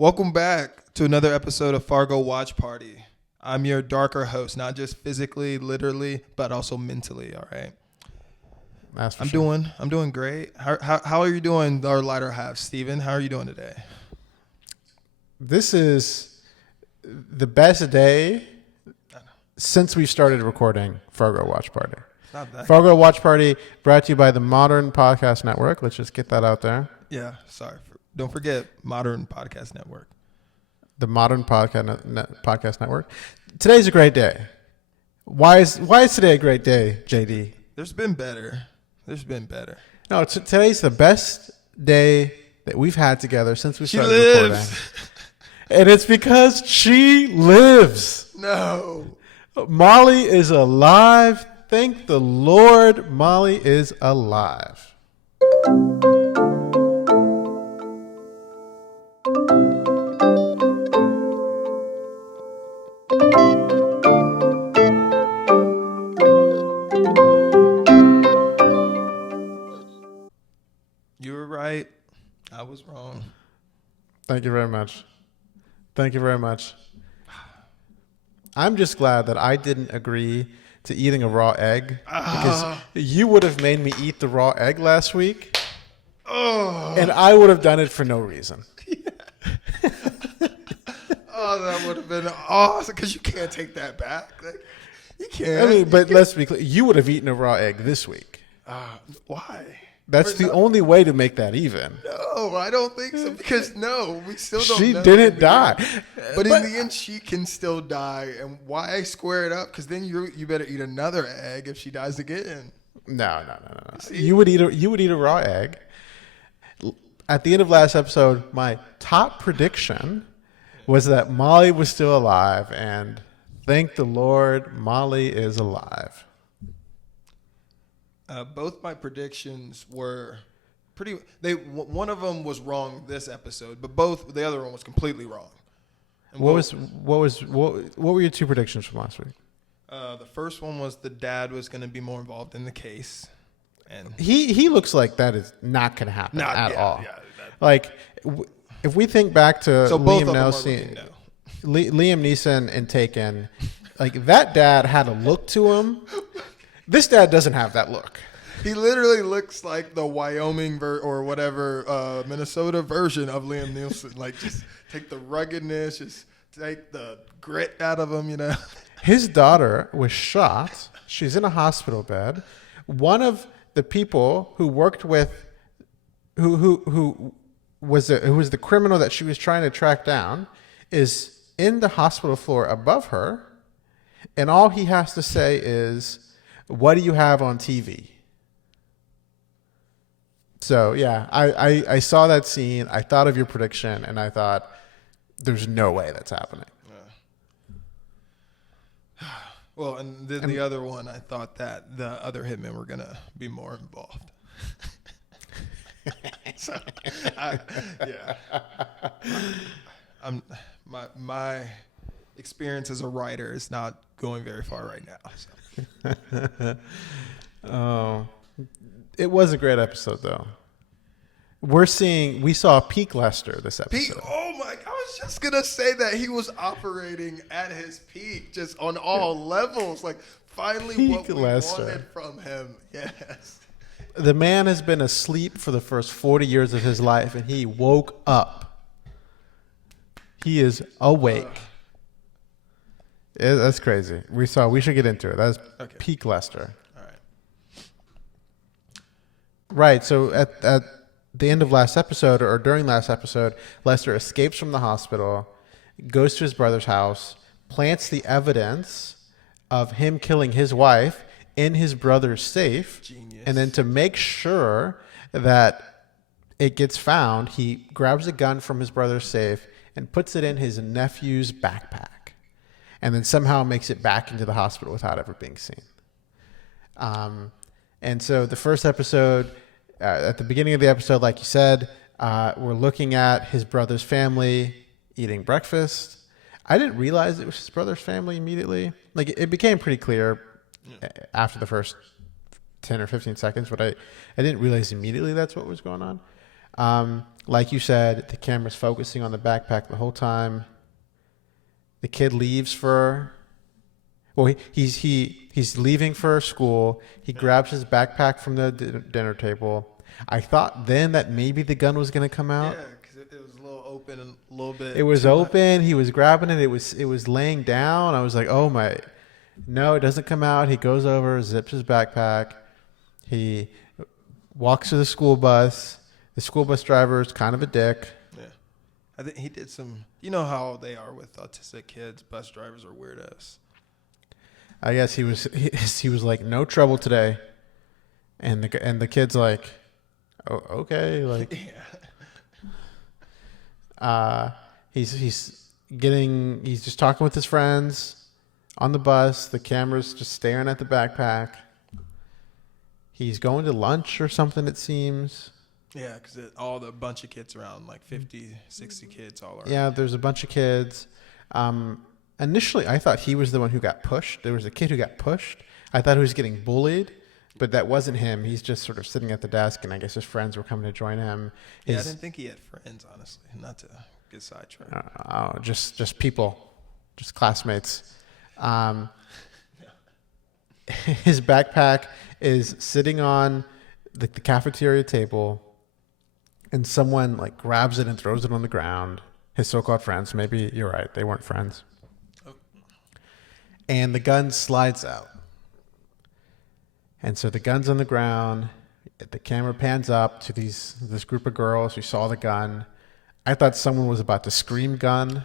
Welcome back to another episode of Fargo Watch Party. I'm your darker host, not just physically, literally, but also mentally. All right. I'm doing great. How are you doing, our lighter half, Steven? How are you doing today? This is the best day since we started recording Fargo Watch Party. Fargo Watch Party brought to you by the Modern Podcast Network. Let's just get that out there. Yeah, sorry. Don't forget Modern Podcast Network. The Modern Podcast Network. Today's a great day. Why is today a great day, JD? There's been better. No, today's the best day that we've had together since we started recording. And it's because she lives. No. Molly is alive. Thank the Lord, Molly is alive. You were right. I was wrong. Thank you very much. I'm just glad that I didn't agree to eating a raw egg because you would have made me eat the raw egg last week, and I would have done it for no reason. That would have been awesome because you can't take that back. Like, you can't. I mean, but let's be clear. You would have eaten a raw egg this week. Why? That's the only way to make that even. No, I don't think so. Because we still don't know. She didn't die. But in the end, she can still die. And why square it up? Because then you better eat another egg if she dies again. No. You would eat a raw egg. At the end of last episode, my top prediction was that Molly was still alive, and thank the Lord, Molly is alive. Both my predictions were one of them was wrong this episode, but the other one was completely wrong. And what were your two predictions from last week? The first one was the dad was going to be more involved in the case, and he looks like that is not going to happen at all. Yeah, if we think back to Liam Neeson and Taken, like that dad had a look to him. This dad doesn't have that look. He literally looks like the Wyoming or whatever Minnesota version of Liam Neeson. Like, just take the ruggedness, just take the grit out of him, His daughter was shot. She's in a hospital bed. One of the people who worked with, who was the criminal that she was trying to track down, is in the hospital floor above her, and all he has to say is, "What do you have on TV?" So yeah, I saw that scene. I thought of your prediction, and I thought, "There's no way that's happening." Yeah. Well, and the other one, I thought that the other hitmen were gonna be more involved. So, my experience as a writer is not going very far right now. So. It was a great episode, though. We saw peak Lester this episode. Oh my! I was just gonna say that he was operating at his peak, just on all levels. Like, finally, peak what we Lester. wanted from him. Yes. The man has been asleep for the first 40 years of his life, and he woke up. He is awake. That's crazy. We should get into it. That's peak Lester. All right. Right. So at the end of last episode, or during last episode, Lester escapes from the hospital, goes to his brother's house, plants the evidence of him killing his wife in his brother's safe. Genius. And then to make sure that it gets found, he grabs a gun from his brother's safe and puts it in his nephew's backpack, and then somehow makes it back into the hospital without ever being seen. And so the first episode, at the beginning of the episode, like you said, we're looking at his brother's family eating breakfast. I didn't realize it was his brother's family immediately. Like, it became pretty clear after the first 10 or 15 seconds, but I didn't realize immediately that's what was going on. Like you said, the camera's focusing on the backpack the whole time. The kid leaves for... Well, he's leaving for school. He grabs his backpack from the dinner table. I thought then that maybe the gun was going to come out. Yeah, because it was a little open and a little bit. It was open. He was grabbing it. It was laying down. I was like, oh my... No, it doesn't come out. He goes over, zips his backpack. He walks to the school bus. The school bus driver is kind of a dick. Yeah. I think he did some... You know how they are with autistic kids. Bus drivers are weirdos. I guess he was like, no trouble today. And the kid's like, oh, okay. Like, yeah. He's just talking with his friends on the bus. The camera's just staring at the backpack. He's going to lunch or something, it seems. Yeah, because all the bunch of kids around, like 50, 60 kids all around. Yeah, there's a bunch of kids. Initially, I thought he was the one who got pushed. There was a kid who got pushed. I thought he was getting bullied, but that wasn't him. He's just sort of sitting at the desk, and I guess his friends were coming to join him. I didn't think he had friends, honestly. Not to get sidetracked. Just people, just classmates. His backpack is sitting on the cafeteria table, and someone like grabs it and throws it on the ground. His so-called friends. Maybe you're right. They weren't friends. Oh. And the gun slides out. And so the gun's on the ground. The camera pans up to this group of girls who saw the gun. I thought someone was about to scream gun.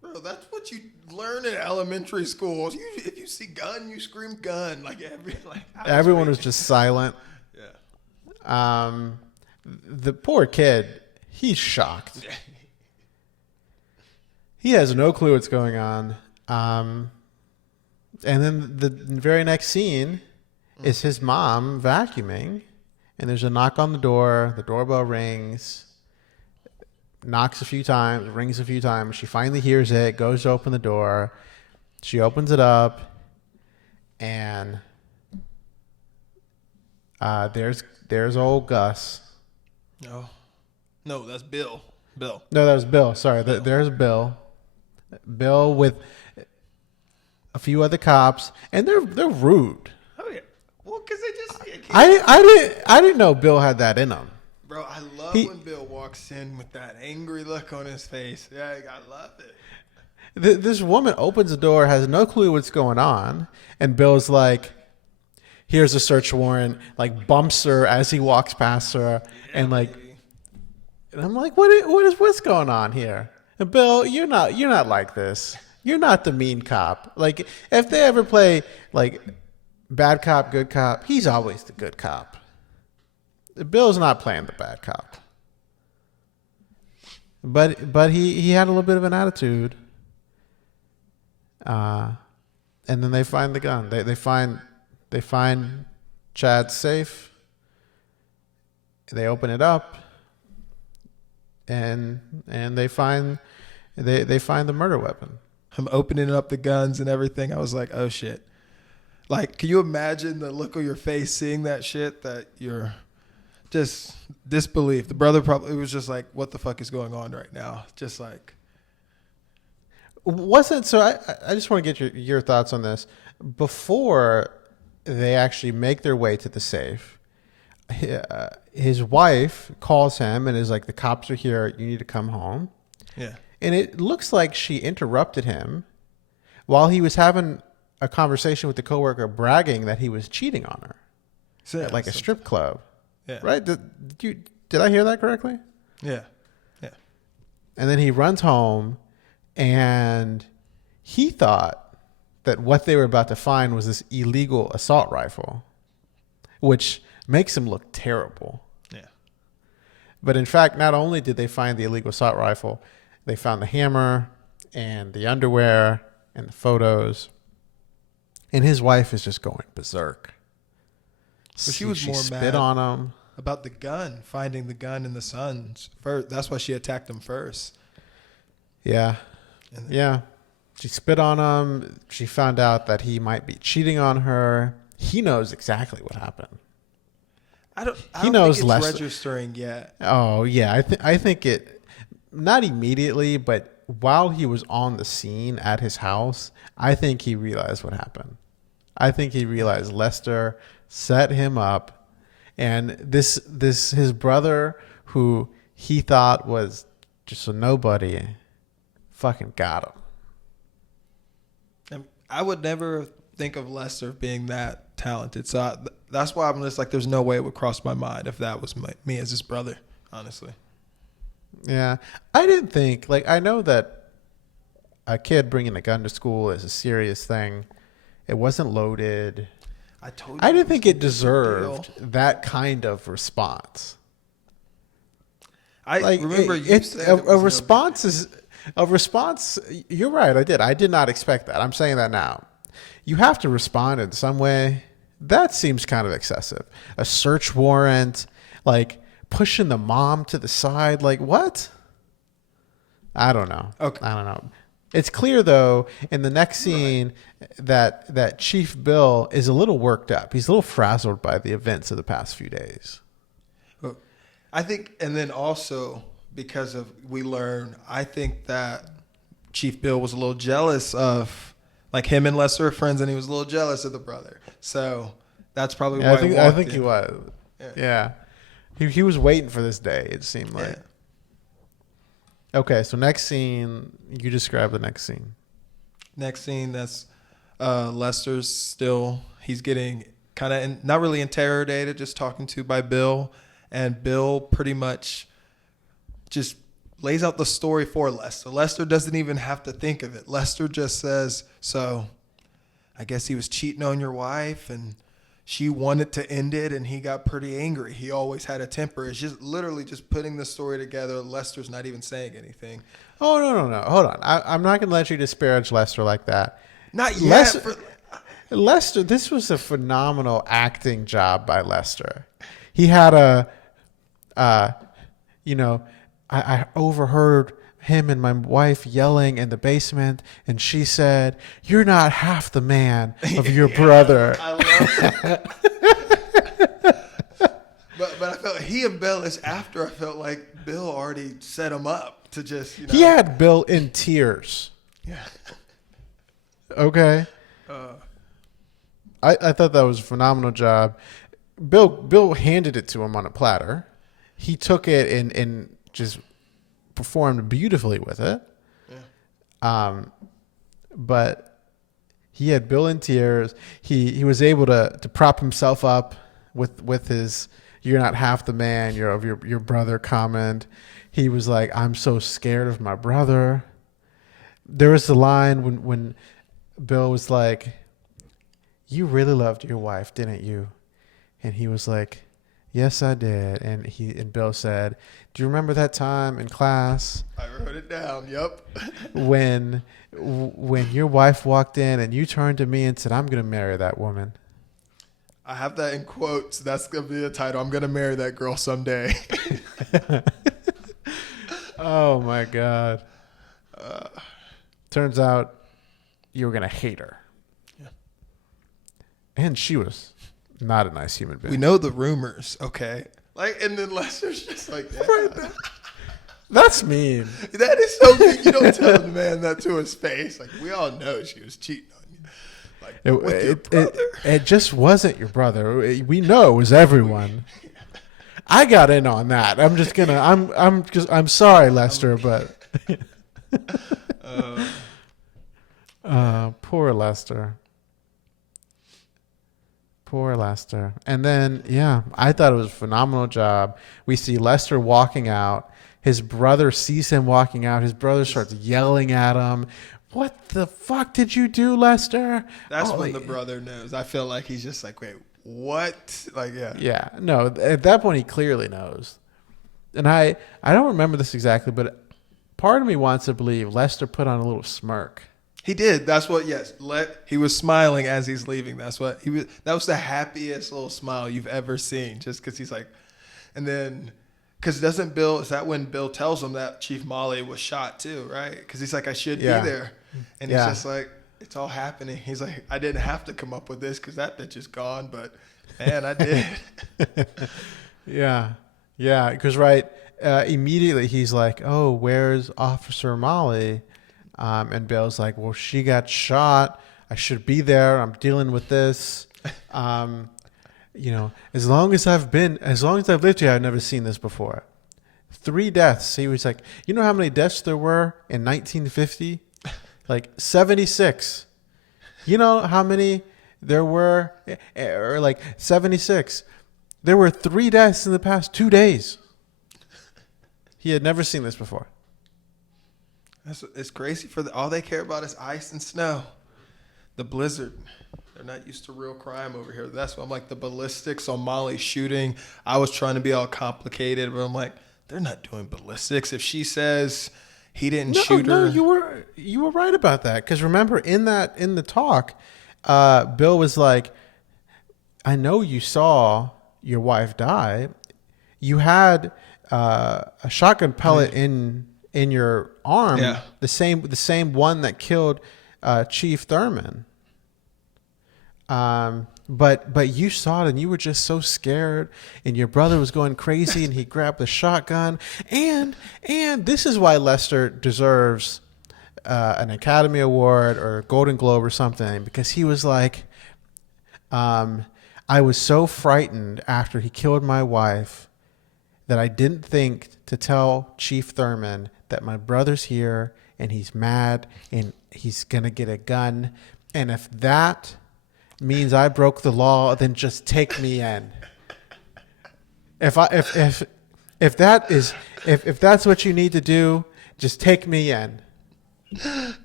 Bro, that's what you learn in elementary schools. If you see gun, you scream gun. Everyone was just silent. Yeah. The poor kid, he's shocked. He has no clue what's going on. And then the very next scene is his mom vacuuming, and there's a knock on the door. The doorbell rings, knocks a few times, rings a few times. She finally hears it, goes to open the door. She opens it up, and there's old Gus. No, that's Bill. No, that was Bill. Sorry, there's Bill. Bill with a few other cops, and they're rude. Oh yeah, well, because they just. I didn't know Bill had that in him. Bro, I love when Bill walks in with that angry look on his face. Yeah, I love it. This woman opens the door, has no clue what's going on, and Bill's like, "Here's a search warrant." Like bumps her as he walks past her, and like, and I'm like, what's going on here? And Bill, you're not like this. You're not the mean cop. Like if they ever play like bad cop, good cop, he's always the good cop. Bill's not playing the bad cop. But he had a little bit of an attitude. And then they find the gun. They find Chad's safe. They open it up. And they find the murder weapon. I'm opening up the guns and everything. I was like, oh shit. Like, can you imagine the look on your face seeing that shit, that you're just disbelief? The brother probably was just like, what the fuck is going on right now? Just like. So I just want to get your thoughts on this. Before they actually make their way to the safe, his wife calls him and is like, the cops are here. You need to come home. Yeah. And it looks like she interrupted him while he was having a conversation with the coworker, bragging that he was cheating on her at like a strip club. Yeah. Right? Did I hear that correctly? Yeah. Yeah. And then he runs home, and he thought that what they were about to find was this illegal assault rifle, which makes him look terrible. Yeah. But in fact, not only did they find the illegal assault rifle, they found the hammer and the underwear and the photos. And his wife is just going berserk. But she was more spit mad on him about the gun, finding the gun in the sons first. That's why she attacked him first. Yeah. Yeah. She spit on him. She found out that he might be cheating on her. He knows exactly what happened. I don't He knows think it's Lester registering yet. Oh yeah, I think it not immediately, but while he was on the scene at his house, I think he realized what happened. I think he realized Lester set him up, and this his brother, who he thought was just a nobody, fucking got him. And I would never think of Lester being that talented. So that's why I'm just like, there's no way it would cross my mind if that was me as his brother, honestly. Yeah, I didn't think, like, I know that a kid bringing a gun to school is a serious thing. It wasn't loaded. I didn't think it deserved that kind of response. I like, remember you said a response is a response. You're right. I did not expect that. I'm saying that now. You have to respond in some way. That seems kind of excessive. A search warrant, like pushing the mom to the side, like what? I don't know. Okay. I don't know. It's clear though in the next scene that Chief Bill is a little worked up. He's a little frazzled by the events of the past few days. I think, and then also because of I think that Chief Bill was a little jealous of, like, him and Lester are friends, and he was a little jealous of the brother. So that's probably why I think he was. Yeah. He was waiting for this day, it seemed like. Yeah. Okay, so next scene, you describe the next scene. Next scene, that's Lester's still, he's getting kind of not really interrogated, just talking to by Bill. And Bill pretty much just lays out the story for Lester. Lester doesn't even have to think of it. Lester just says, so I guess he was cheating on your wife and she wanted to end it and he got pretty angry. He always had a temper. It's just literally just putting the story together. Lester's not even saying anything. Oh, no. Hold on. I'm not going to let you disparage Lester like that. Not yet. Lester, this was a phenomenal acting job by Lester. He had I overheard him and my wife yelling in the basement, and she said, "You're not half the man of your brother." I love that. but I felt he embellished after. I felt like Bill already set him up to just, He had Bill in tears. Yeah. Okay. I thought that was a phenomenal job. Bill handed it to him on a platter. He took it and just performed beautifully with it. Yeah. But he had Bill in tears. He was able to prop himself up with his "you're not half the man of your brother" comment. He was like, "I'm so scared of my brother." There was the line when Bill was like, "You really loved your wife, didn't you?" And he was like, "Yes, I did." And Bill said, "Do you remember that time in class?" I wrote it down. Yep. when your wife walked in and you turned to me and said, "I'm going to marry that woman." I have that in quotes. That's going to be the title. I'm going to marry that girl someday. Oh my God. Turns out you were going to hate her. Yeah. And she was not a nice human being. We know the rumors, okay? Like, and then Lester's just like, yeah. That's mean. That is so mean. You don't tell the man that to his face. Like, we all know she was cheating on you. Like, with your brother. It just wasn't your brother. We know it was everyone. I got in on that. I'm just gonna. I'm sorry, Lester, but. Poor Lester. Poor Lester. And then, yeah, I thought it was a phenomenal job. We see Lester walking out. His brother sees him walking out. His brother starts yelling at him. "What the fuck did you do, Lester?" That's when the brother knows. I feel like he's just like, wait, what? Like, yeah. Yeah. No, at that point, he clearly knows. And I don't remember this exactly, but part of me wants to believe Lester put on a little smirk. He did. That's what. Yes, he was smiling as he's leaving. That's what he was. That was the happiest little smile you've ever seen. Just because he's like, and then, because doesn't Bill? Is that when Bill tells him that Chief Molly was shot too? Right? Because he's like, I should be there, and he's just like, it's all happening. He's like, I didn't have to come up with this because that bitch is gone, but Man, I did. Yeah. Because immediately he's like, "Oh, where's Officer Molly?" And Bill's like, "Well, she got shot. I should be there. I'm dealing with this. As long as I've lived here, I've never seen this before. 3 deaths." He was like, "You know how many deaths there were in 1950? Like 76. You know how many there were, or like 76. There were 3 deaths in the past 2 days." He had never seen this before. It's crazy. All they care about is ice and snow. The blizzard. They're not used to real crime over here. That's why I'm like, the ballistics on Molly shooting. I was trying to be all complicated, but I'm like, they're not doing ballistics. If she says he didn't shoot her. No, you were right about that. Because remember, in the talk, Bill was like, "I know you saw your wife die. You had a shotgun pellet in your arm, the same one that killed Chief Thurman. But you saw it and you were just so scared, and your brother was going crazy and he grabbed the shotgun. And this is why Lester deserves an Academy Award or a Golden Globe or something, because he was like, I was so frightened after he killed my wife that I didn't think to tell Chief Thurman that my brother's here and he's mad and he's going to get a gun. And if that means I broke the law, then just take me in. If that's what you need to do, just take me in."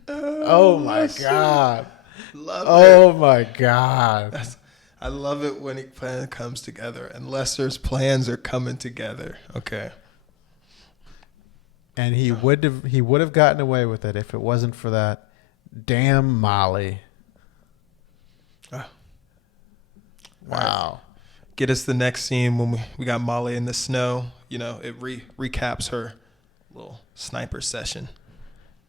Oh my God. Oh my God. I love it when a plan comes together, and Lester's plans are coming together. Okay. And he would have gotten away with it if it wasn't for that damn Molly. Oh. Wow. Right. Get us the next scene when we got Molly in the snow. You know, it recaps her little sniper session.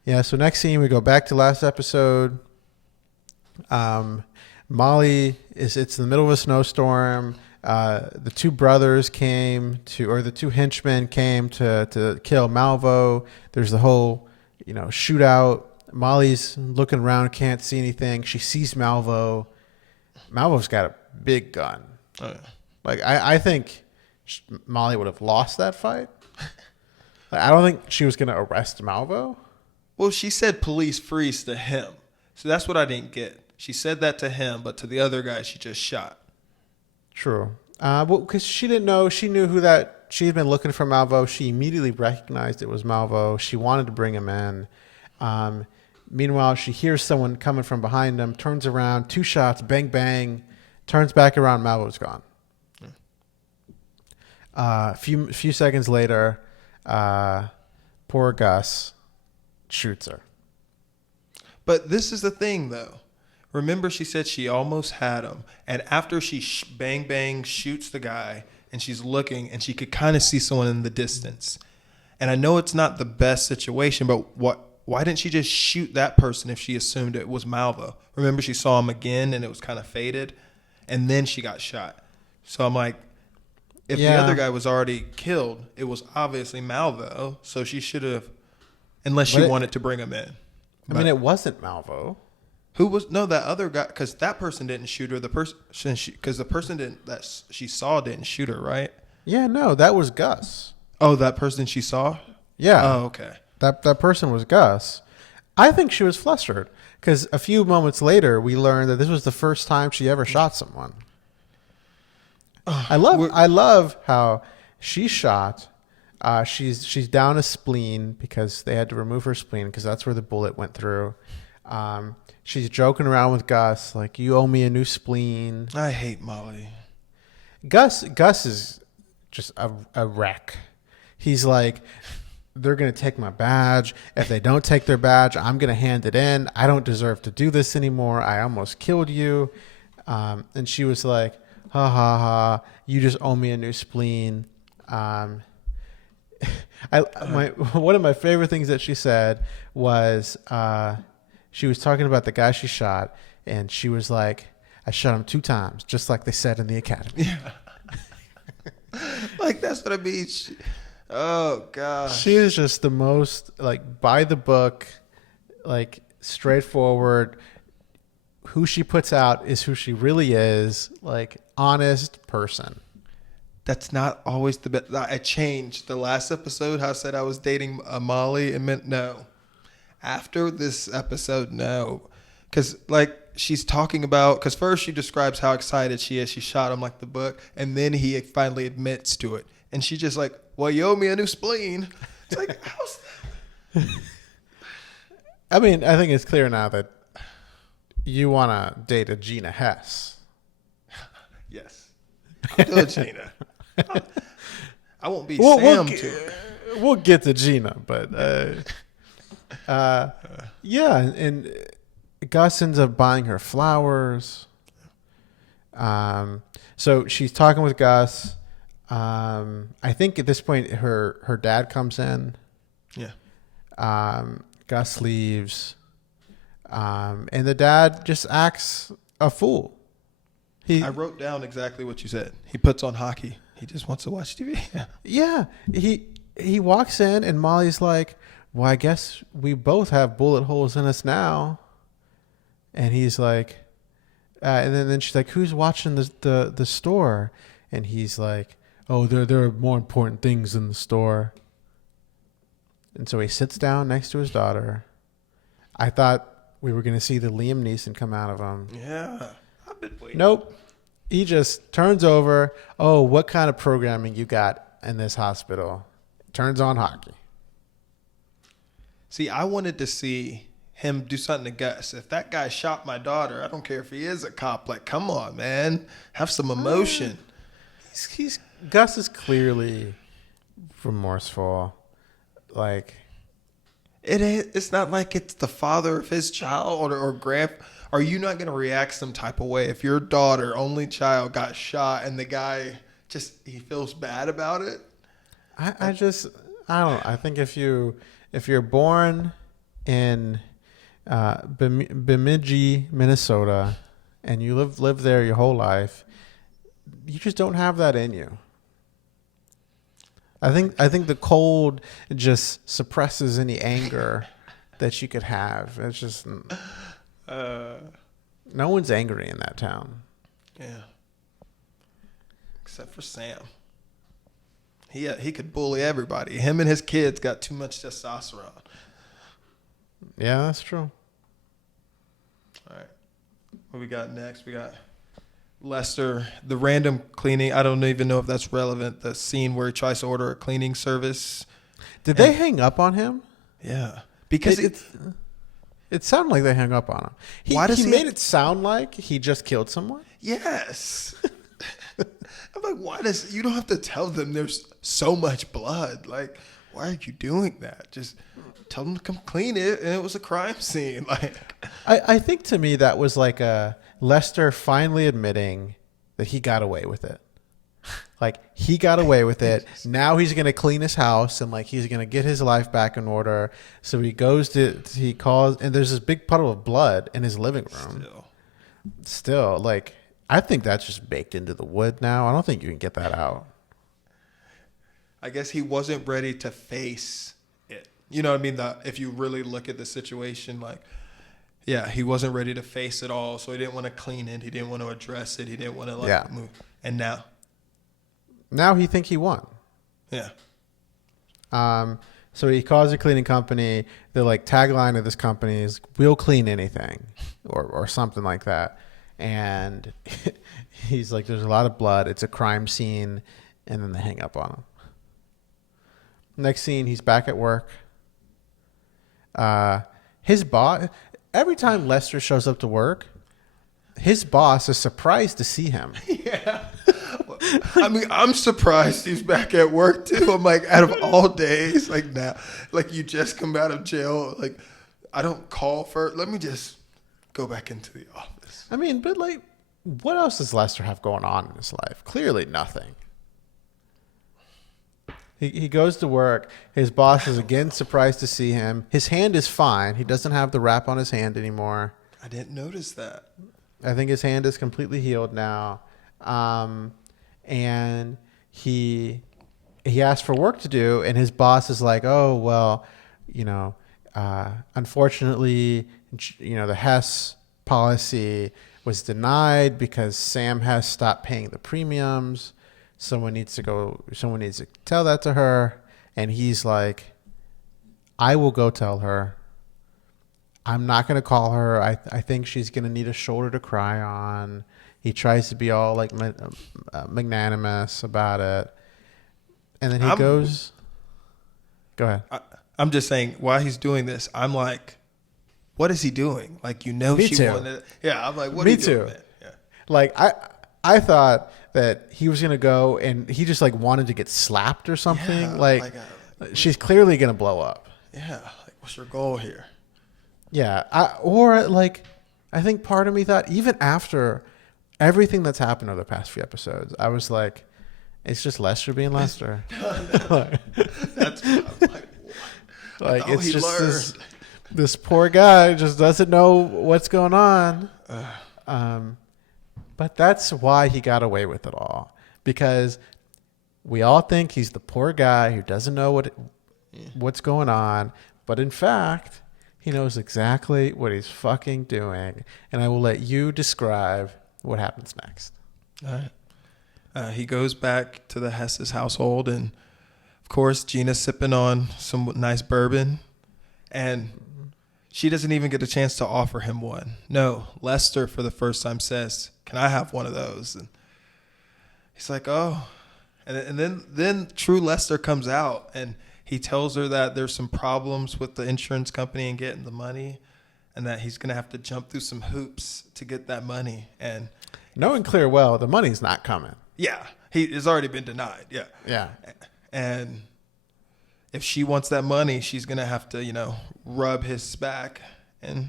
Yeah, so next scene, we go back to last episode. Molly it's in the middle of a snowstorm. The 2 brothers the 2 henchmen came to kill Malvo. There's the whole, shootout. Molly's looking around, can't see anything. She sees Malvo. Malvo's got a big gun. Oh, yeah. Like, I think Molly would have lost that fight. Like, I don't think she was going to arrest Malvo. Well, she said police freeze to him. So that's what I didn't get. She said that to him, but to the other guy, she just shot. True. Because she didn't know. She knew she had been looking for Malvo. She immediately recognized it was Malvo. She wanted to bring him in. Meanwhile, she hears someone coming from behind him, turns around, 2 shots, bang, bang, turns back around, Malvo's gone. A few seconds later, poor Gus shoots her. But this is the thing, though. Remember, she said she almost had him. And after she bang, bang, shoots the guy, and she's looking, and she could kind of see someone in the distance. And I know it's not the best situation, but why didn't she just shoot that person if she assumed it was Malvo? Remember, she saw him again, and it was kind of faded, and then she got shot. So I'm like, if the other guy was already killed, it was obviously Malvo, so she should have, unless she wanted to bring him in. It wasn't Malvo. Who was that other guy? Because that person didn't shoot her. The person that she saw didn't shoot her, right? Yeah, no, that was Gus. Oh, that person she saw. Yeah. Oh, okay. That person was Gus. I think she was flustered because a few moments later we learned that this was the first time she ever shot someone. I love how she shot. She's down a spleen because they had to remove her spleen because that's where the bullet went through. She's joking around with Gus like, "You owe me a new spleen." I hate Molly. Gus is just a wreck. He's like, "They're going to take my badge. If they don't take their badge, I'm going to hand it in. I don't deserve to do this anymore. I almost killed you." And she was like, "Ha ha ha, you just owe me a new spleen." One of my favorite things that she said was, she was talking about the guy she shot, and she was like, I shot him 2 times, just like they said in the academy. Yeah. Like, that's what I mean. Oh, gosh. She is just the most, like, by the book, like, straightforward. Who she puts out is who she really is. Like, honest person. That's not always the best. I changed the last episode. How I said I was dating Molly. It meant no. After this episode, no. Because, like, she's talking about, because first she describes how excited she is. She shot him like the book. And then he finally admits to it. And she's just like, well, you owe me a new spleen. It's like, how's that? I mean, I think it's clear now that you want to date a Gina Hess. Yes. I'll do a Gina. I won't be Sam too. We'll get to Gina, but yeah, and Gus ends up buying her flowers. So she's talking with Gus. I think at this point her dad comes in. Yeah. Gus leaves. And the dad just acts a fool. I wrote down exactly what you said. He puts on hockey. He just wants to watch TV. Yeah. He walks in and Molly's like, well, I guess we both have bullet holes in us now. And he's like, and then she's like, who's watching the store? And he's like, oh, there are more important things in the store. And so he sits down next to his daughter. I thought we were going to see the Liam Neeson come out of him. Yeah. I've been waiting. Nope. He just turns over. Oh, what kind of programming you got in this hospital? Turns on hockey. See, I wanted to see him do something to Gus. If that guy shot my daughter, I don't care if he is a cop. Like, come on, man. Have some emotion. Gus is clearly remorseful. Like, it's not like it's the father of his child or Are you not going to react some type of way if your daughter, only child, got shot and the guy he feels bad about it? I don't know. I think if you're born in Bemidji, Minnesota, and you live there your whole life, you just don't have that in you. I think the cold just suppresses any anger that you could have. It's just no one's angry in that town. Yeah, except for Sam. He could bully everybody. Him and his kids got too much testosterone. Yeah, that's true. All right, what we got next? We got Lester, the random cleaning. I don't even know if that's relevant. The scene where he tries to order a cleaning service. Did they hang up on him? Yeah, because it sounded like they hung up on him. He made it sound like he just killed someone? Yes. I'm like, you don't have to tell them there's so much blood. Like, why are you doing that? Just tell them to come clean it, and it was a crime scene. Like, I think to me that was like a Lester finally admitting that he got away with it. Like, he got away with it. Now he's going to clean his house and like he's going to get his life back in order. So he calls, and there's this big puddle of blood in his living room. Still, like, I think that's just baked into the wood now. I don't think you can get that out. I guess he wasn't ready to face it. You know what I mean? If you really look at the situation, like, yeah, he wasn't ready to face it all. So he didn't want to clean it. He didn't want to address it. He didn't want to move. And now he think he won. Yeah. So he calls a cleaning company. The like tagline of this company is "We'll clean anything," or something like that. And he's like, "There's a lot of blood. It's a crime scene," and then they hang up on him. Next scene, he's back at work. His boss. Every time Lester shows up to work, his boss is surprised to see him. Yeah. I mean, I'm surprised he's back at work too. I'm like, out of all days, like now, like you just come out of jail. Like, I don't call let me just go back into the office. I mean, but like, what else does Lester have going on in his life? Clearly nothing. He goes to work. His boss is again surprised to see him. His hand is fine. He doesn't have the wrap on his hand anymore. I didn't notice that. I think his hand is completely healed now. And he asked for work to do, and his boss is like, oh, well, unfortunately, the Hess policy was denied because Sam Hess stopped paying the premiums. Someone needs to tell that to her. And he's like, I will go tell her. I'm not going to call her. I think she's going to need a shoulder to cry on. He tries to be all like magnanimous about it. And then he goes. Go ahead. I'm just saying, while he's doing this, I'm like, what is he doing? Like, Me she too. wanted it. Yeah, I'm like, what are you doing, man? Yeah. Like, I thought that he was going to go and he just like wanted to get slapped or something. Yeah, she's clearly going to blow up. Yeah. Like, what's your goal here? Yeah. I think part of me thought, even after everything that's happened over the past few episodes, I was like, it's just Lester being Lester. That's what I'm like. Like, it's just this poor guy just doesn't know what's going on. But that's why he got away with it all. Because we all think he's the poor guy who doesn't know what's going on. But in fact, he knows exactly what he's fucking doing. And I will let you describe what happens next. All right. He goes back to the Hess's household, and of course, Gina's sipping on some nice bourbon, and she doesn't even get a chance to offer him one. No, Lester, for the first time, says, "Can I have one of those?" And he's like, "Oh," and then true Lester comes out, and he tells her that there's some problems with the insurance company and getting the money, and that he's gonna have to jump through some hoops to get that money. And knowing clear well, the money's not coming. Yeah, he has already been denied. Yeah. Yeah. And if she wants that money, she's going to have to, rub his back, and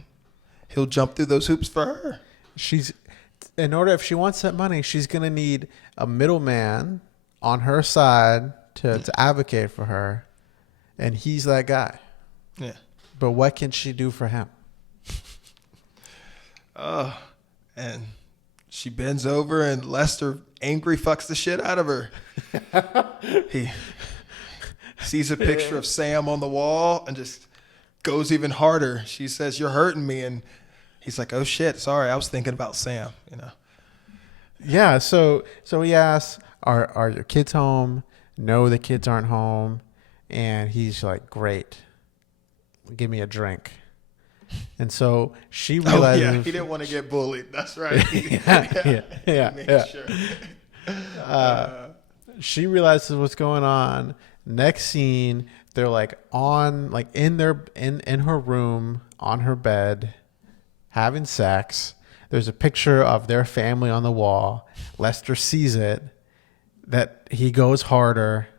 he'll jump through those hoops for her. If she wants that money, she's going to need a middleman on her side to advocate for her. And he's that guy. Yeah. But what can she do for him? And she bends over, and Lester angry fucks the shit out of her. He sees a picture of Sam on the wall and just goes even harder. She says, "You're hurting me." And he's like, "Oh shit, sorry, I was thinking about Sam," Yeah, so he asks, are your kids home? No, the kids aren't home. And he's like, "Great. Give me a drink." And so she realizes... Oh, yeah, he didn't want to get bullied. That's right. Yeah. Sure. She realizes what's going on. Next scene, they're like in her room, on her bed, having sex. There's a picture of their family on the wall. Lester sees it, that he goes harder.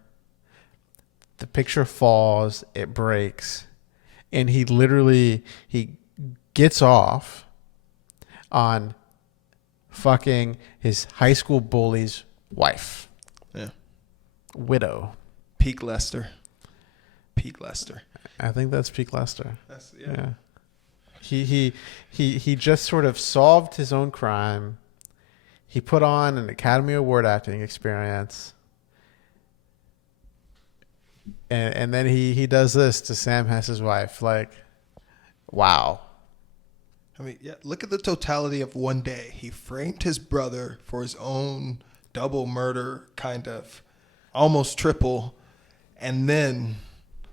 The picture falls, it breaks. And he gets off on fucking his high school bully's wife. Yeah. Widow. Peak Lester. I think that's peak Lester. Yeah. He just sort of solved his own crime. He put on an Academy Award acting experience. And then he does this to Sam Hess's wife. Like, wow. I mean, yeah, look at the totality of one day. He framed his brother for his own double murder, kind of, almost triple. And then,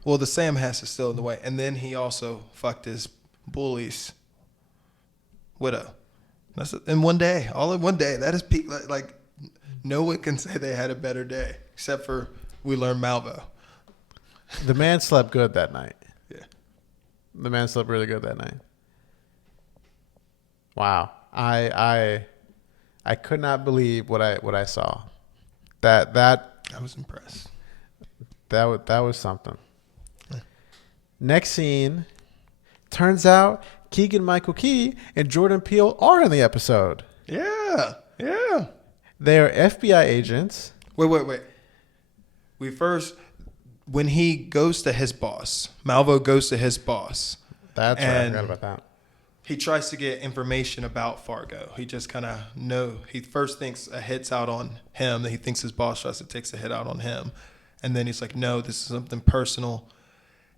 well, the Sam Hess is still in the way. And then he also fucked his bully's widow. That's in one day, all in one day. That is peak. Like, no one can say they had a better day, except for we learned Malvo. The man slept good that night. Yeah. The man slept really good that night. Wow. I could not believe what I saw. That I was impressed. That was something. Yeah. Next scene, turns out Keegan-Michael Key and Jordan Peele are in the episode. Yeah. They are FBI agents. Wait. When he goes to his boss, Malvo goes to his boss. That's right. I forgot about that. he tries to get information about Fargo. He just kind of he first thinks a hit's out on him. He thinks his boss takes a hit out on him. And then he's like, no, this is something personal.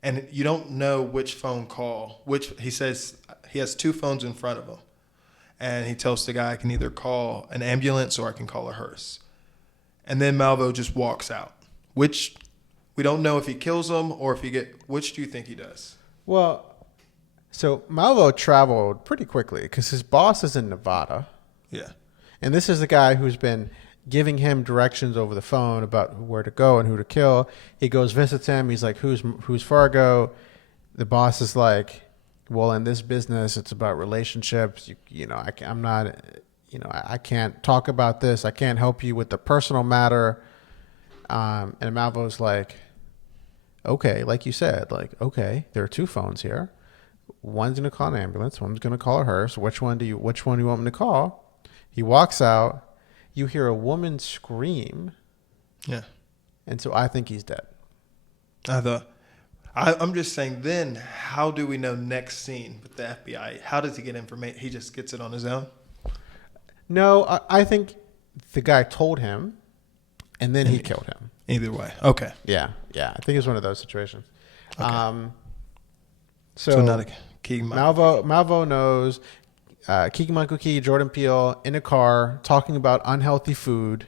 And you don't know which phone call, he says he has 2 phones in front of him. And he tells the guy, I can either call an ambulance or I can call a hearse. And then Malvo just walks out, which we don't know if he kills him or if which do you think he does? Well, so Malvo traveled pretty quickly because his boss is in Nevada. Yeah. And this is the guy who's been giving him directions over the phone about where to go and who to kill. He goes, visits him. He's like, who's Fargo? The boss is like, well, in this business, it's about relationships. I'm not, I can't talk about this. I can't help you with the personal matter. And Malvo's like, okay, like you said, okay, there are 2 phones here. One's going to call an ambulance. One's going to call a hearse. Which one do you want me to call? He walks out. You hear a woman scream. Yeah. And so I think he's dead. I'm just saying then, how do we know next scene with the FBI? How does he get information? He just gets it on his own? No, I think the guy told him, and then he killed him. Either way. Okay. Yeah. I think it's one of those situations. Okay. So not a Keegan-Michael Malvo knows Keegan-Michael Key, Jordan Peele in a car talking about unhealthy food.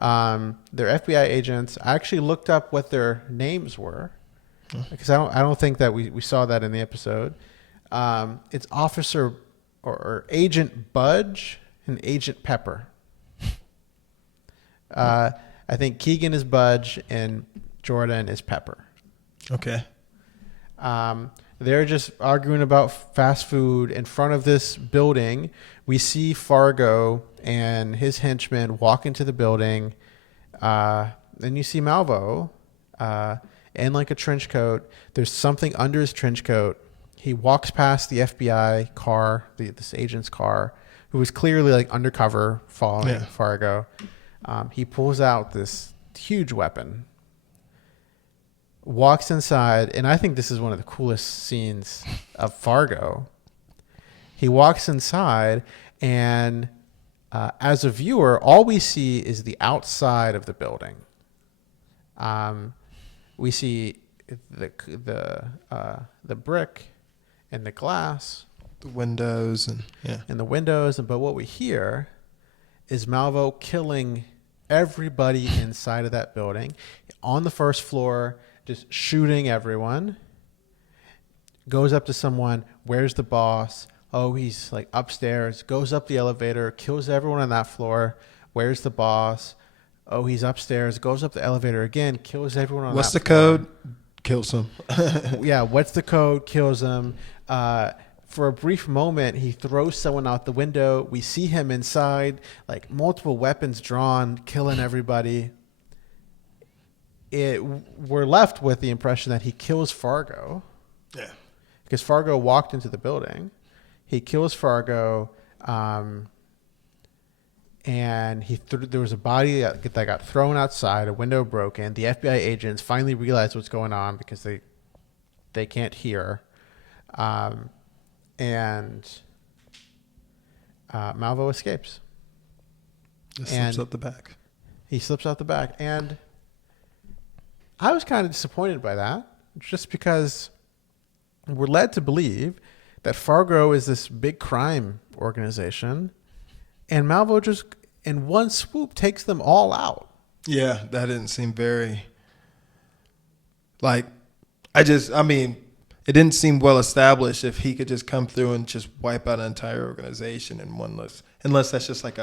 They're FBI agents. I actually looked up what their names were because I don't think that we saw that in the episode. It's Officer or Agent Budge and Agent Pepper. I think Keegan is Budge and Jordan is Pepper. Okay. They're just arguing about fast food in front of this building. We see Fargo and his henchmen walk into the building. Then you see Malvo in like a trench coat. There's something under his trench coat. He walks past the FBI car, this agent's car, who was clearly like undercover following Fargo. He pulls out this huge weapon, walks inside, and I think this is one of the coolest scenes of Fargo. He walks inside, and as a viewer, all we see is the outside of the building. We see the brick and the glass, the windows, and the windows. But what we hear is Malvo killing everybody inside of that building on the first floor. Just shooting everyone. Goes up to someone. Where's the boss? Oh, he's like upstairs. Goes up the elevator. Kills everyone on that floor. Where's the boss? Oh, he's upstairs. Goes up the elevator again. Kills everyone on What's that floor. floor. What's the code? Kills him. Yeah, what's the code? Kills him. For a brief moment, he throws someone out the window. We see him inside, like multiple weapons drawn, killing everybody. We're left with the impression that he kills Fargo. Yeah. Because Fargo walked into the building. He kills Fargo, and there was a body that got thrown outside, a window broken. The FBI agents finally realized what's going on because they can't hear. And Malvo escapes. Just slips out the back. He slips out the back. And I was kind of disappointed by that, just because we're led to believe that Fargo is this big crime organization, and Malvo just, in one swoop, takes them all out. Yeah, that didn't seem very... it didn't seem well established if he could just come through and just wipe out an entire organization in one list, unless that's just like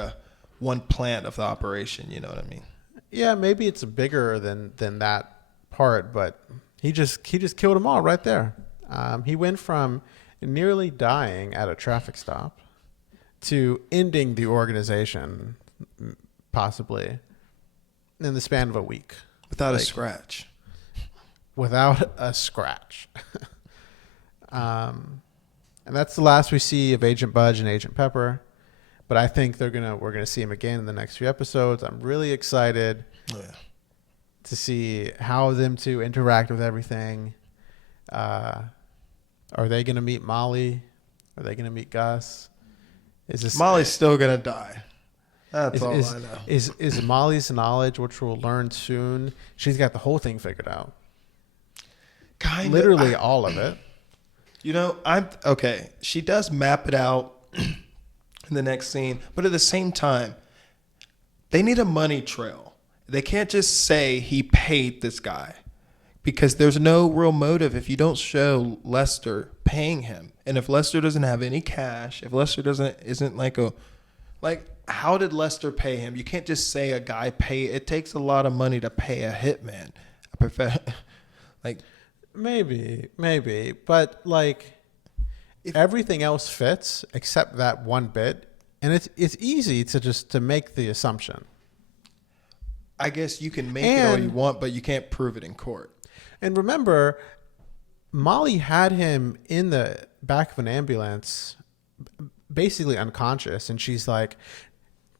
one plant of the operation, you know what I mean? Yeah, maybe it's bigger than that part, but he just killed them all right there. He went from nearly dying at a traffic stop to ending the organization, possibly in the span of a week, without a scratch. Without a scratch. And that's the last we see of Agent Budge and Agent Pepper. But I think we're gonna see him again in the next few episodes. I'm really excited to see how them two interact with everything. Are they gonna meet Molly? Are they going to meet Gus? Is this Molly's still gonna die? That's all is, I know. Is Molly's knowledge, which we'll learn soon? She's got the whole thing figured out. Literally all of it. You know, I'm okay. She does map it out in the next scene, but at the same time, they need a money trail. They can't just say he paid this guy, because there's no real motive if you don't show Lester paying him. And if Lester doesn't have any cash, if Lester isn't like how did Lester pay him? You can't just say a guy pay. It takes a lot of money to pay a hitman. Maybe, but like everything else fits except that one bit, and it's easy to make the assumption. I guess you can make it all you want, but you can't prove it in court. And remember, Molly had him in the back of an ambulance, basically unconscious, and she's like,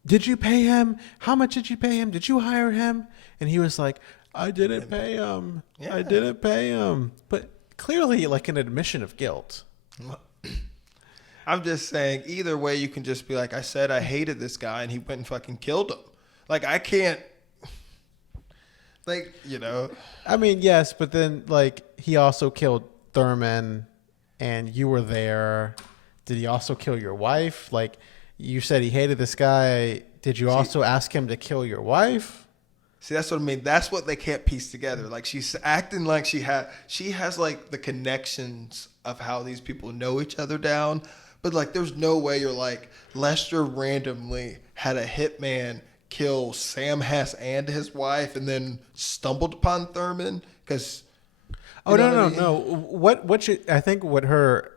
"Did you pay him? How much did you pay him? Did you hire him?" And he was like, "I didn't pay him. Yeah. I didn't pay him." But clearly like an admission of guilt. I'm just saying, either way, you can just be like, I said I hated this guy and he went and fucking killed him. Like, I can't, like, you know. I mean, yes, but then like he also killed Thurman and you were there. Did he also kill your wife? Like, you said he hated this guy. Did you also ask him to kill your wife? See, that's what I mean. That's what they can't piece together. Like, she's acting like she has like the connections of how these people know each other down. But like, there's no way you're like, Lester randomly had a hitman kill Sam Hess and his wife and then stumbled upon Thurman because. No. I think what her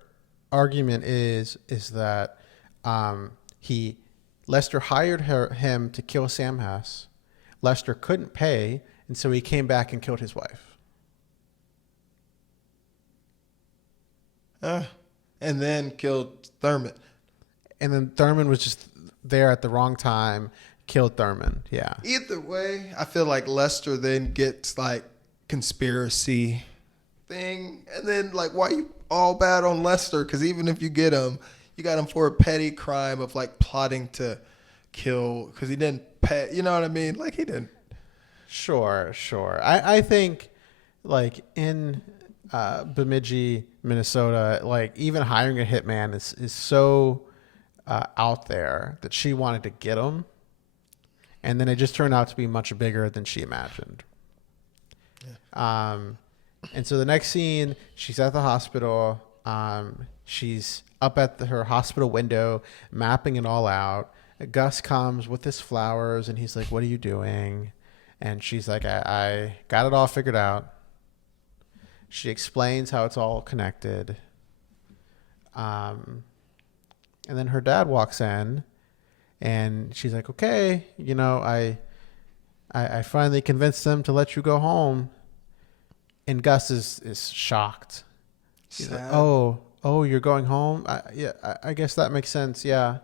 argument is that Lester hired him to kill Sam Hess. Lester couldn't pay, and so he came back and killed his wife. And then killed Thurman. And then Thurman was just there at the wrong time, killed Thurman. Yeah. Either way, I feel like Lester then gets like conspiracy thing. And then like, why you all bad on Lester? Because even if you get him, you got him for a petty crime of like plotting to kill because he didn't pay. You know what I mean? Like he didn't. Sure. I think like in Bemidji, Minnesota, like even hiring a hitman is so out there that she wanted to get him, and then it just turned out to be much bigger than she imagined. Yeah. And so the next scene, she's at the hospital. She's up at her hospital window, mapping it all out. Gus comes with his flowers, and he's like, "What are you doing?" And she's like, I got it all figured out. She explains how it's all connected. And then her dad walks in, and she's like, "Okay, you know, I finally convinced them to let you go home." And Gus is shocked. He's like, oh, you're going home? I guess that makes sense. Yeah.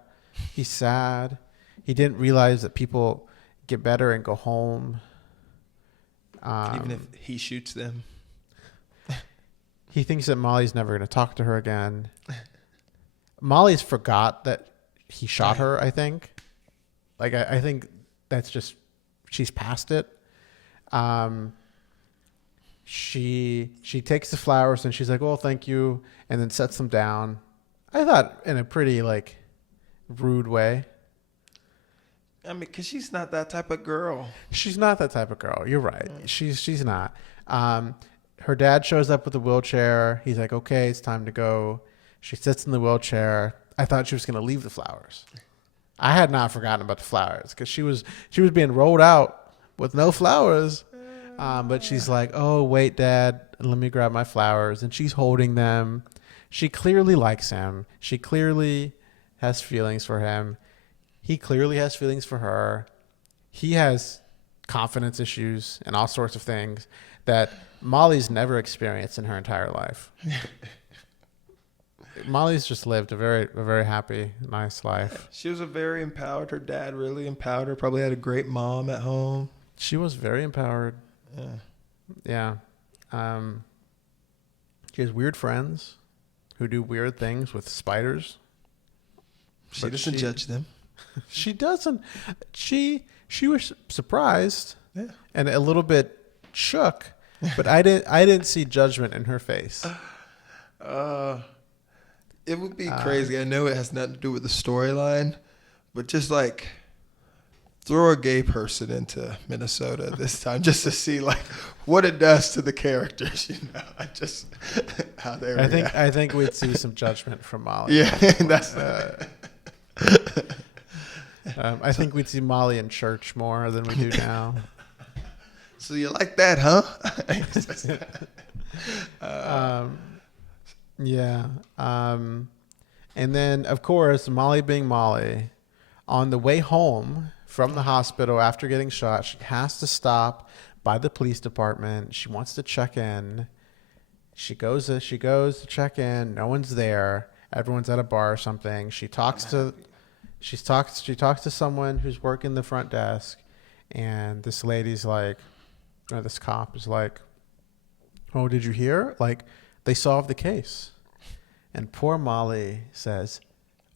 He's sad. He didn't realize that people get better and go home. Even if he shoots them. He thinks that Molly's never going to talk to her again. Molly's forgot that he shot her, I think. Like, I think that's just, she's past it. She takes the flowers and she's like, "Oh, thank you," and then sets them down. I thought in a pretty, like, rude way. I mean, because she's not that type of girl. She's not that type of girl. You're right. She's not. Her dad shows up with a wheelchair. He's like, "Okay, it's time to go." She sits in the wheelchair. I thought she was going to leave the flowers. I had not forgotten about the flowers because she was being rolled out with no flowers. But she's like, "Oh, wait, Dad, let me grab my flowers." And she's holding them. She clearly likes him. She clearly has feelings for him. He clearly has feelings for her. He has confidence issues and all sorts of things that Molly's never experienced in her entire life. Molly's just lived a very happy, nice life. She was very empowered. Her dad really empowered her. Probably had a great mom at home. She was very empowered. Yeah. She has weird friends. who do weird things with spiders. She doesn't judge them. She doesn't. She was surprised and a little bit shook, but I didn't see judgment in her face. It would be crazy. I know it has nothing to do with the storyline, but just like throw a gay person into Minnesota this time just to see like what it does to the characters, just how they react. I think we'd see some judgment from Molly. Yeah, that's I think we'd see Molly in church more than we do now. So you like that, huh? Yeah. And then, of course, Molly being Molly, on the way home from the hospital after getting shot, she has to stop by the police department. She wants to check in. She goes to check in. No one's there. Everyone's at a bar or something. She talks to someone who's working the front desk, and this lady's like, or this cop is like, "Oh, did you hear? Like, they solved the case." And poor Molly says,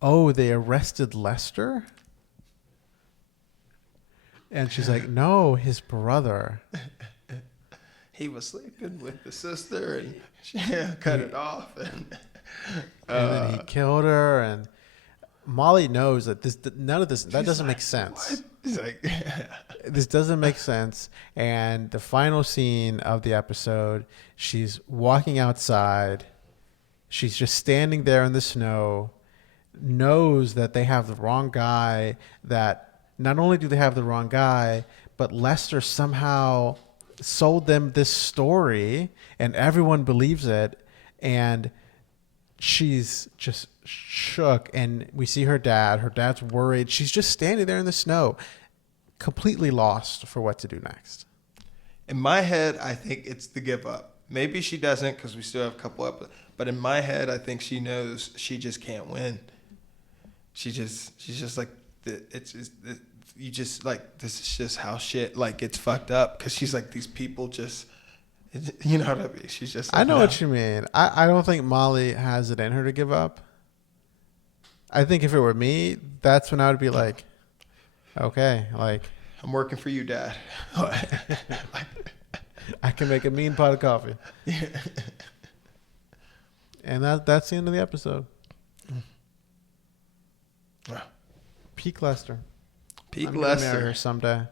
"Oh, they arrested Lester?" And she's like, "No, his brother. He was sleeping with the sister, and she cut it off, and then he killed her." And Molly knows that that doesn't make sense. What? He's like, this doesn't make sense. And the final scene of the episode, she's walking outside. She's just standing there in the snow, knows that they have the wrong guy, that not only do they have the wrong guy, but Lester somehow sold them this story and everyone believes it. And she's just shook, and we see her dad's worried. She's just standing there in the snow, completely lost for what to do next. In my head, I think it's the give up. Maybe she doesn't because we still have a couple episodes. But in my head, I think she knows she just can't win. She's just like, this is just how shit like gets fucked up, because she's like, these people just, you know what I mean? She's just like, I know what you mean. I don't think Molly has it in her to give up. I think if it were me, that's when I would be like, okay, like, I'm working for you, Dad. I can make a mean pot of coffee. Yeah. And that's the end of the episode. Peak Lester. Peak Lester. Marry her someday.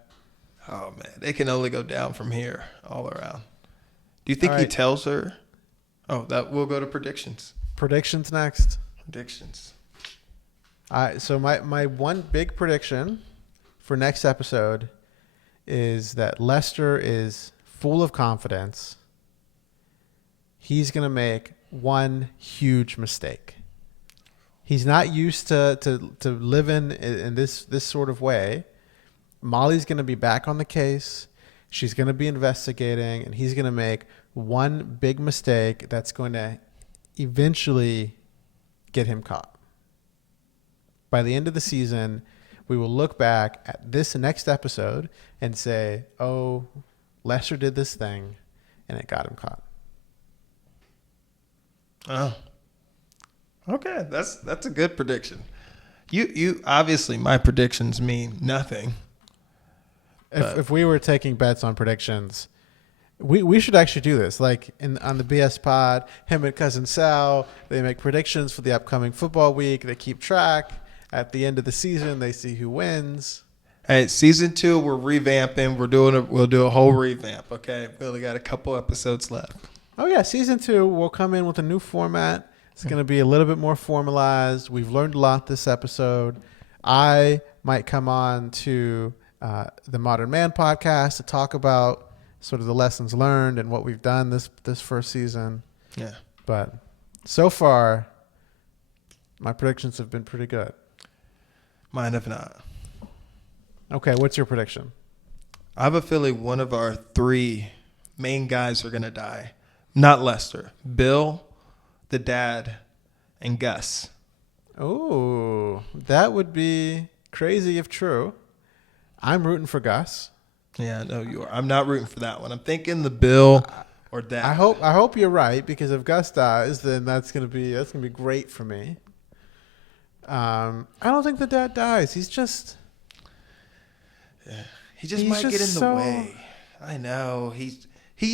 Oh man, it can only go down from here all around. Do you think he tells her? Oh, that we'll go to predictions. Predictions next. Predictions. So my one big prediction for next episode is that Lester is full of confidence. He's going to make one huge mistake. He's not used to living in this sort of way. Molly's going to be back on the case. She's going to be investigating, and he's going to make one big mistake that's going to eventually get him caught. By the end of the season, we will look back at this next episode and say, oh, Lester did this thing, and it got him caught. Oh. Okay, that's a good prediction. You obviously, my predictions mean nothing. If we were taking bets on predictions, we should actually do this. Like on the BS Pod, him and Cousin Sal, they make predictions for the upcoming football week. They keep track. At the end of the season, they see who wins. Hey, season 2, we're revamping. We'll do a whole revamp. Okay, we only got a couple episodes left. Oh yeah, season 2, we'll come in with a new format. It's going to be a little bit more formalized. We've learned a lot this episode. I might come on to the Modern Man podcast to talk about sort of the lessons learned and what we've done this first season. Yeah. But so far, my predictions have been pretty good. Mine have not. Okay, what's your prediction? I have a feeling one of our 3 main guys are going to die. Not Lester. Bill, the dad, and Gus. Oh, that would be crazy if true. I'm rooting for Gus. Yeah, no, you are. I'm not rooting for that one. I'm thinking the Bill, or dad. I hope you're right, because if Gus dies, then that's gonna be great for me. I don't think the dad dies. He's just might get in the way. I know he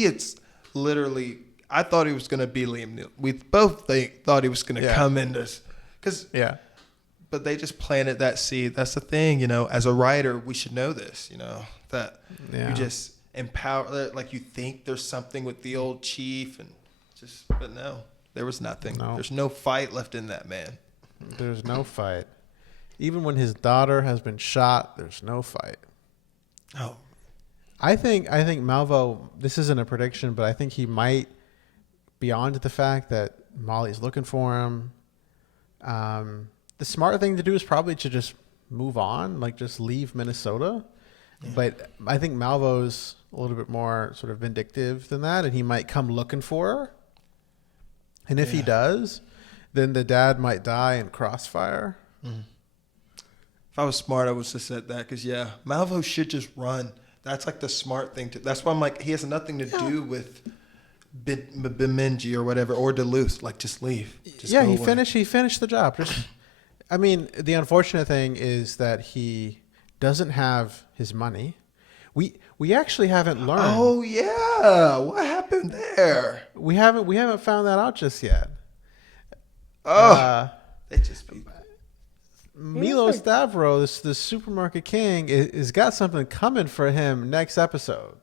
is literally. I thought he was gonna be Liam Neeson. We both thought he was gonna come in this because But they just planted that seed. That's the thing, as a writer, we should know this, that you just empower, like you think there's something with the old chief but no, there was nothing. No. There's no fight left in that man. There's no fight. Even when his daughter has been shot, there's no fight. Oh. I think Malvo, this isn't a prediction, but I think he might be on to the fact that Molly's looking for him. The smart thing to do is probably to just move on, like just leave Minnesota. Yeah. But I think Malvo's a little bit more sort of vindictive than that, and he might come looking for her. And if he does, then the dad might die in crossfire. Mm. If I was smart, I would have said that because, Malvo should just run. That's like the smart thing. That's why I'm like, he has nothing to do with Bemidji or whatever, or Duluth. Like, just leave. Just go away. He finished the job. I mean, the unfortunate thing is that he doesn't have his money. We actually haven't learned. Oh yeah, what happened there? We haven't found that out just yet. Oh, they just be. Milo Stavro, the supermarket king, is got something coming for him next episode.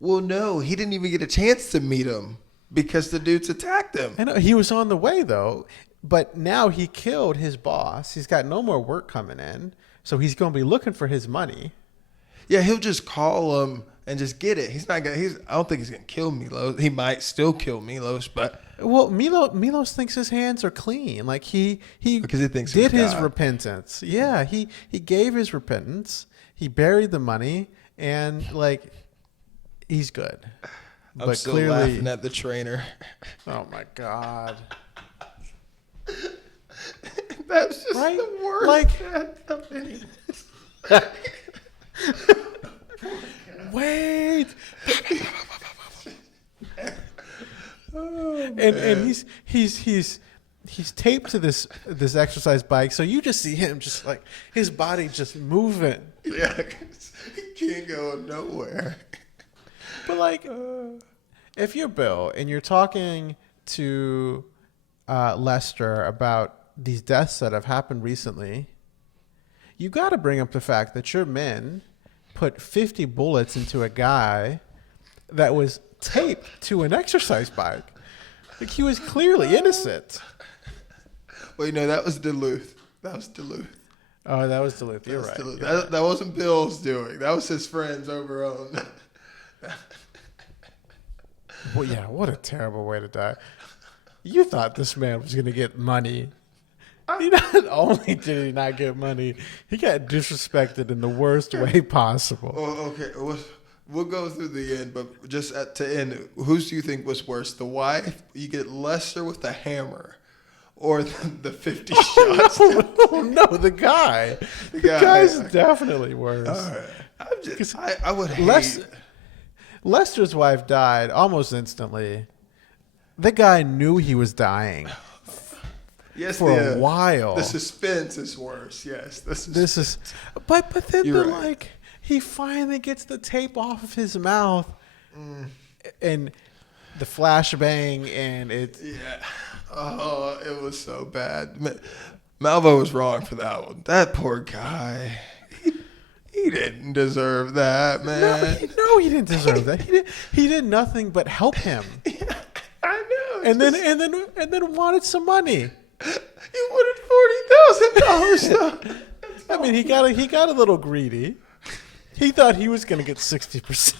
Well, no, he didn't even get a chance to meet him because the dudes attacked him. I know he was on the way though. But now he killed his boss. He's got no more work coming in. So he's going to be looking for his money. Yeah, he'll just call him and just get it. He's not going to, I don't think he's going to kill Milos. He might still kill Milos, but. Well, Milos thinks his hands are clean. Like because he thinks did his repentance. Yeah, he gave his repentance. He buried the money and like he's good. I'm still clearly laughing at the trainer. Oh my God. That's just the worst. Like, wait. And he's taped to this exercise bike, so you just see him just like his body just moving. Yeah, he can't go nowhere. But like, if you're Bill and you're talking to Lester about these deaths that have happened recently, you got to bring up the fact that your men put 50 bullets into a guy that was taped to an exercise bike. Like, he was clearly innocent. Well, that was Duluth. Oh, that was Duluth. You're right. Duluth. That wasn't Bill's doing. That was his friends over on. Well, yeah, what a terrible way to die. You thought this man was going to get money. Not only did he not get money, he got disrespected in the worst way possible. Oh, okay. We'll go through the end, but just to end, who do you think was worse? The wife? You get Lester with a hammer, or the 50 shots? No, the guy. The guy's definitely worse. All right. I would hate. Lester's wife died almost instantly. The guy knew he was dying. Yes, for a while. The suspense is worse. Yes, this is. But then like he finally gets the tape off of his mouth, and the flashbang, and it. Yeah. Oh, it was so bad. Malvo was wrong for that one. That poor guy. He didn't deserve that, man. No, he didn't deserve that. He did nothing but help him. Yeah, I know. And then wanted some money. He wanted $40,000. I mean, he got a little greedy. He thought he was going to get 60%.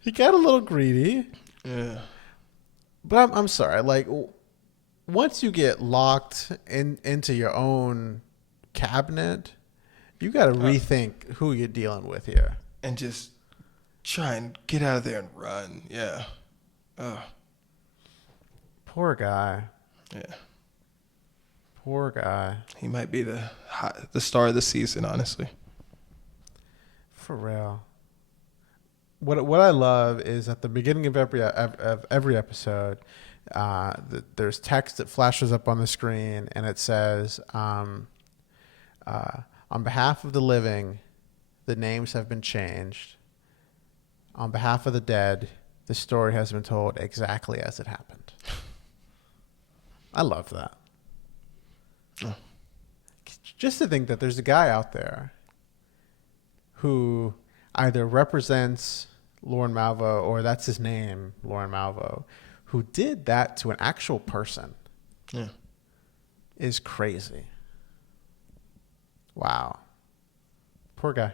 He got a little greedy. Yeah. But I'm sorry. Like, once you get locked into your own cabinet, you got to rethink who you're dealing with here. And just try and get out of there and run. Yeah. Poor guy. Yeah. Poor guy. He might be the star of the season, honestly. For real. what I love is at the beginning of every episode, there's text that flashes up on the screen, and it says, on behalf of the living, the names have been changed. On behalf of the dead, the story has been told exactly as it happened. I love that. Oh. Just to think that there's a guy out there who either represents Lauren Malvo, or that's his name, Lauren Malvo, who did that to an actual person. Yeah. Is crazy. Wow. Poor guy.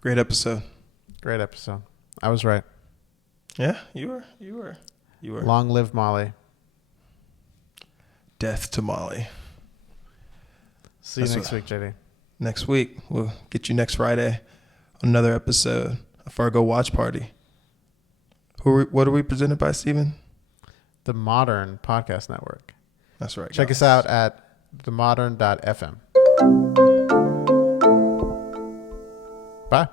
Great episode. Great episode. I was right. Yeah, you were. Long live Molly. Death to Molly. See you next week, JD. Next week. We'll get you next Friday on another episode of Fargo Watch Party. What are we presented by, Steven? The Modern Podcast Network. That's right. Check us out at themodern.fm. Bye.